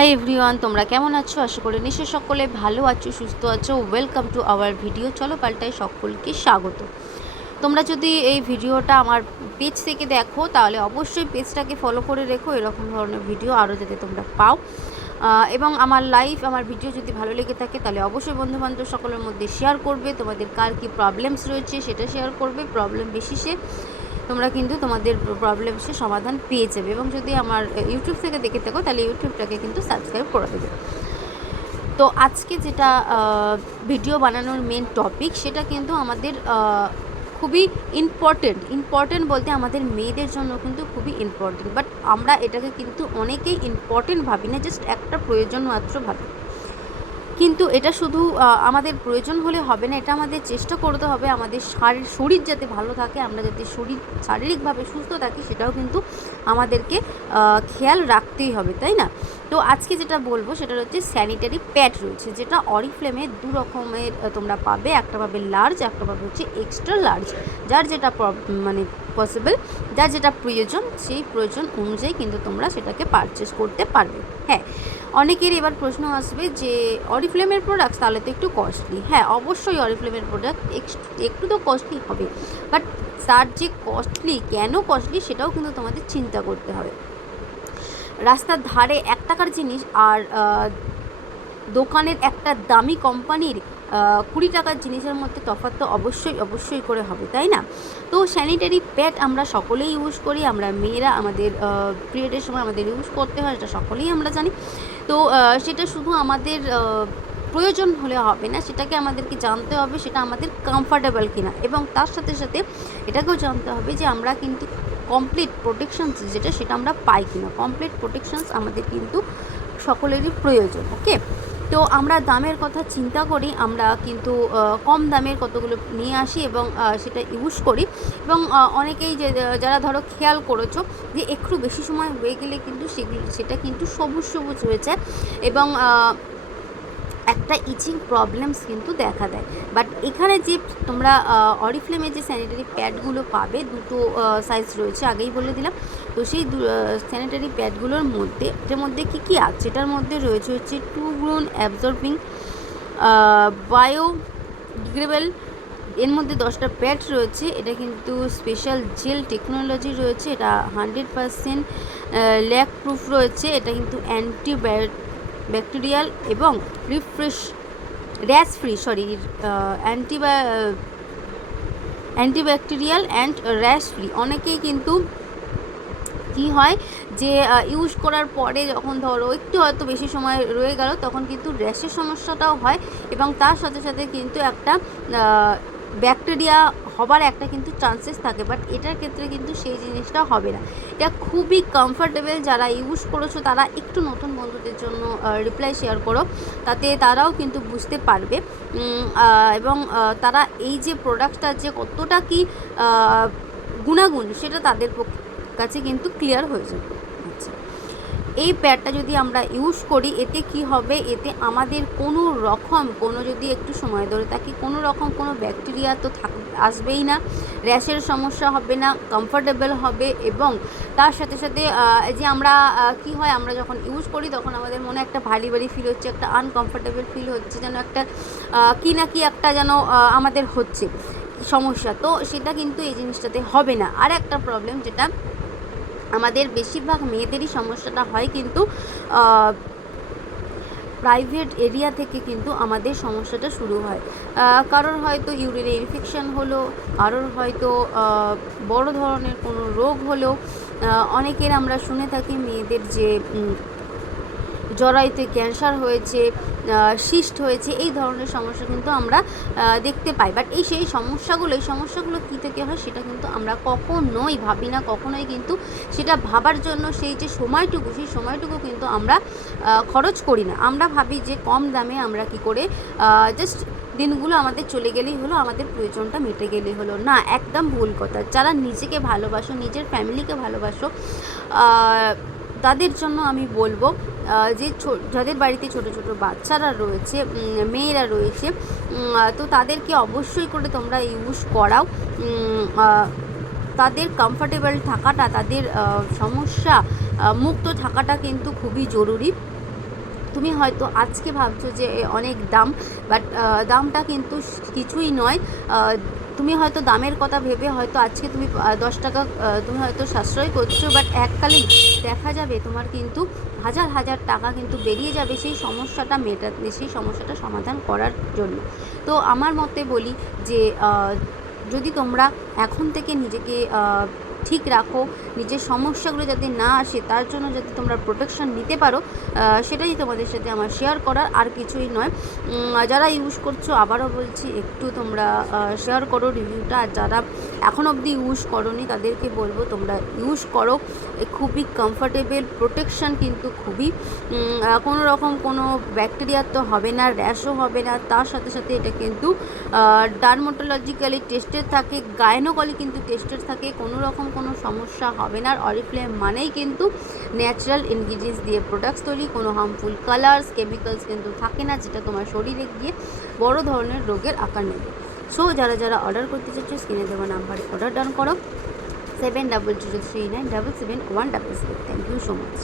Hi everyone, তোমরা কেমন আছো? আশা করি নিশ্চয়ই সকলে ভালো আছো, সুস্থ আছো। Welcome to our video. চলো পাল্টায় সকলকে স্বাগত। তোমরা যদি এই ভিডিওটা আমার পেজ থেকে দেখো তাহলে অবশ্যই পেজটাকে ফলো করে রেখো, এরকম ধরনের ভিডিও আরও যাতে তোমরা পাও। এবং আমার ভিডিও যদি ভালো লেগে থাকে তাহলে অবশ্যই বন্ধুবান্ধব সকলের মধ্যে শেয়ার করবে। তোমাদের কার কী প্রবলেমস রয়েছে সেটা শেয়ার করবে। প্রবলেম বেসিসে তোমরা কিন্তু তোমাদের প্রবলেমসের সমাধান পেয়ে যাবে। এবং যদি আমার ইউটিউব থেকে দেখে থাকো তাহলে ইউটিউবটাকে কিন্তু সাবস্ক্রাইব করে দেবে। তো আজকে যেটা ভিডিও বানানোর মেন টপিক, সেটা কিন্তু আমাদের খুবই ইম্পর্টেন্ট বলতে আমাদের মেয়েদের জন্য কিন্তু খুবই ইম্পর্টেন্ট। বাট আমরা এটাকে কিন্তু অনেকেই ইম্পর্টেন্ট ভাবি না, জাস্ট একটা প্রয়োজন মাত্র ভাবি। কিন্তু এটা শুধু আমাদের প্রয়োজন হলে হবে না, এটা আমাদের চেষ্টা করতে হবে আমাদের শরীর যাতে ভালো থাকে, আমরা যাতে শারীরিকভাবে সুস্থ থাকি, সেটাও কিন্তু আমাদেরকে খেয়াল রাখতেই হবে, তাই না? তো আজকে যেটা বলবো সেটা হচ্ছে স্যানিটারি প্যাড রয়েছে, যেটা অরিফ্লেমে দু রকমের তোমরা পাবে। একটা পাবে লার্জ, একটা পাবে হচ্ছে এক্সট্রা লার্জ। যার যেটা পসিবল, যার যেটা প্রয়োজন, সেই প্রয়োজন অনুযায়ী কিন্তু তোমরা সেটাকে পারচেস করতে পারবে। হ্যাঁ, অনেকের এবার প্রশ্ন আসবে যে অরিফ্লেমের প্রোডাক্টস তাহলে তো একটু কস্টলি। হ্যাঁ, অবশ্যই অরিফ্লেমের প্রোডাক্ট একটু তো কস্টলি হবে, বাট তার যে কেন কস্টলি সেটাও কিন্তু তোমাদের চিন্তা করতে হবে। রাস্তার ধারে 1 টাকার জিনিস আর দোকানের একটা দামি কোম্পানির 20 টাকার জিনিসের মধ্যে তফাৎ তো অবশ্যই করে হবে, তাই না? তো স্যানিটারি প্যাড আমরা সকলেই ইউজ করি, আমরা মেয়েরা আমাদের পিরিয়ডের সময় আমাদের ইউজ করতে হয়, এটা সকলেই আমরা জানি। তো সেটা শুধু আমাদের প্রয়োজন হলে হবে না, সেটাকে আমাদেরকে জানতে হবে সেটা আমাদের কমফর্টেবল কিনা, এবং তার সাথে সাথে এটাকেও জানতে হবে যে আমরা কিন্তু কমপ্লিট প্রোটেকশনস সেটা আমরা পাই কিনা। কমপ্লিট প্রোটেকশনস আমাদের কিন্তু সকলেরই প্রয়োজন। ওকে, তো আমরা দামের কথা চিন্তা করি, আমরা কিন্তু কম দামের কতগুলো নিয়ে আসি এবং সেটা ইউজ করি। এবং অনেকেই যারা ধরো খেয়াল করেছো যে একটু বেশি সময় হয়ে গেলে কিন্তু সেটা কিন্তু সবুজ হয়ে যায় এবং একটা ইচিং প্রবলেমস কিন্তু দেখা দেয়। বাট এখানে যে তোমরা অরিফ্লেমের যে স্যানিটারি প্যাডগুলো পাবে, দুটো সাইজ রয়েছে, আগেই বলে দিলাম। তো সেই স্যানিটারি প্যাডগুলোর মধ্যে কী আছে, এটার মধ্যে রয়েছে হচ্ছে 2 গুণ অ্যাবজর্বিং বায়োডিগ্রেডেবল, এর মধ্যে 10টা প্যাড রয়েছে। এটা কিন্তু স্পেশাল জেল টেকনোলজি রয়েছে, এটা 100% ল্যাক প্রুফ রয়েছে। এটা কিন্তু ব্যাকটেরিয়াল এবং অ্যান্টিব্যাকটেরিয়াল অ্যান্ড র্যাশ ফ্রি। অনেকেই কিন্তু কী হয় যে ইউজ করার পরে যখন ধরো একটু হয়তো বেশি সময় রয়ে গেল, তখন কিন্তু র্যাশের সমস্যাটাও হয় এবং তার সাথে সাথে কিন্তু একটা ব্যাকটেরিয়া হবার একটা কিন্তু চান্সেস থাকে। বাট এটার ক্ষেত্রে কিন্তু সেই জিনিসটা হবে না। এটা খুবই কমফর্টেবল। যারা ইউজ করেছো তারা একটু নতুন বন্ধুদের জন্য রিপ্লাই শেয়ার করো, তাতে তারাও কিন্তু বুঝতে পারবে এবং তারা এই যে প্রোডাক্টটা যে কতটা কি গুণাগুণ সেটা তাদের কাছে কিন্তু ক্লিয়ার হয়ে যাবে। আচ্ছা, এই প্যাডটা যদি আমরা ইউজ করি, এতে কি হবে, এতে আমাদের কোনো যদি একটু সময় ধরে থাকি, কোনো রকম কোনো ব্যাকটেরিয়া তো আসবেই না, র্যাশের সমস্যা হবে না, কমফর্টেবল হবে। এবং তার সাথে সাথে যে আমরা কি হয়, আমরা যখন ইউজ করি তখন আমাদের মনে একটা ভারী ফিল হচ্ছে, একটা আনকমফর্টেবল ফিল হচ্ছে, যেন একটা কি না কি একটা যেন আমাদের হচ্ছে সমস্যা। তো সেটা কিন্তু এই জিনিসটাতে হবে না। আর একটা প্রবলেম যেটা আমাদের বেশিরভাগ মেয়েদেরই সমস্যাটা হয়, কিন্তু প্রাইভেট এরিয়া থেকে কিন্তু আমাদের সমস্যাটা শুরু হয়। কারোর হয়তো ইউরিনে ইনফেকশন হলো, কারোর হয়তো বড় ধরনের কোনো রোগ হলো। অনেকের আমরা শুনে থাকি মেয়েদের যে জরায়ুতে ক্যান্সার হয়েছে, সিস্ট হয়েছে, এই ধরনের সমস্যা কিন্তু আমরা দেখতে পাই। বাট সেই সমস্যাগুলো কী থেকে হয় সেটা কিন্তু আমরা কখনোই ভাবি না, কখনোই কিন্তু সেটা ভাবার জন্য সেই সময়টুকু কিন্তু আমরা খরচ করি না। আমরা ভাবি যে কম দামে আমরা কি করে জাস্ট দিনগুলো আমাদের চলে গেলেই হলো, আমাদের প্রয়োজনটা মিটে গেলেই হলো। না, একদম ভুল কথা। যারা নিজেকে ভালোবাসো, নিজের ফ্যামিলিকে ভালোবাসো, তাদের জন্য আমি বলবো যে যাদের বাড়িতে ছোট বাচ্চারা রয়েছে, মেয়েরা রয়েছে, তো তাদেরকে অবশ্যই করে তোমরা ইউজ করাও। তাদের কমফর্টেবল থাকাটা, তাদের সমস্যা মুক্ত থাকাটা কিন্তু খুবই জরুরি। তুমি হয়তো আজকে ভাবছো যে অনেক দাম, বাট দামটা কিন্তু কিছুই নয়। তুমি হয়তো দামের কথা ভেবে হয়তো আজকে তুমি 10 টাকা তুমি হয়তো সাশ্রয় করছো, বাট এককালীন দেখা যাবে তোমার কিন্তু হাজার হাজার টাকা কিন্তু বেরিয়ে যাবে সেই সমস্যাটা সেই সমস্যাটা সমাধান করার জন্য। তো আমার মতে বলি যে যদি তোমরা এখন থেকে নিজেকে ঠিক রাখো, নিজের সমস্যাগুলো যাতে না আসে তার জন্য যাতে তোমরা প্রোটেকশন নিতে পারো, সেটাই তোমাদের সাথে আমার শেয়ার করার, আর কিছুই নয়। যারা ইউজ করছো আবারও বলছি একটু তোমরা শেয়ার করো রিভিউটা, আর যারা এখন অবধি ইউজ করোনি তাদেরকে বলবো তোমরা ইউজ করো। খুবই কমফর্টেবল, প্রোটেকশন কিন্তু খুবই, কোনো রকম কোনো ব্যাকটেরিয়া তো হবে না, র্যাশও হবে না, তার সাথে সাথে এটা কিন্তু ডার্মাটোলজিক্যালি টেস্টেড থাকে, গাইনোকলি কিন্তু টেস্টেড থাকে, কোনো রকম কোনো সমস্যা হবে না। আর অরিফ্লেম মানেই কিন্তু ন্যাচারাল ইনগ্রিডিয়েন্টস দিয়ে প্রোডাক্টস তৈরি, কোনো হার্মফুল কালার্স কেমিক্যালস কিন্তু থাকে না, যেটা তোমার শরীরে গিয়ে বড় ধরনের রোগের আকার নেবে। সো যারা যারা অর্ডার করতে চাচ্ছ স্ক্রিনে দেওয়া নাম্বারে অর্ডার ডান করো 7203977177। Thank you so much.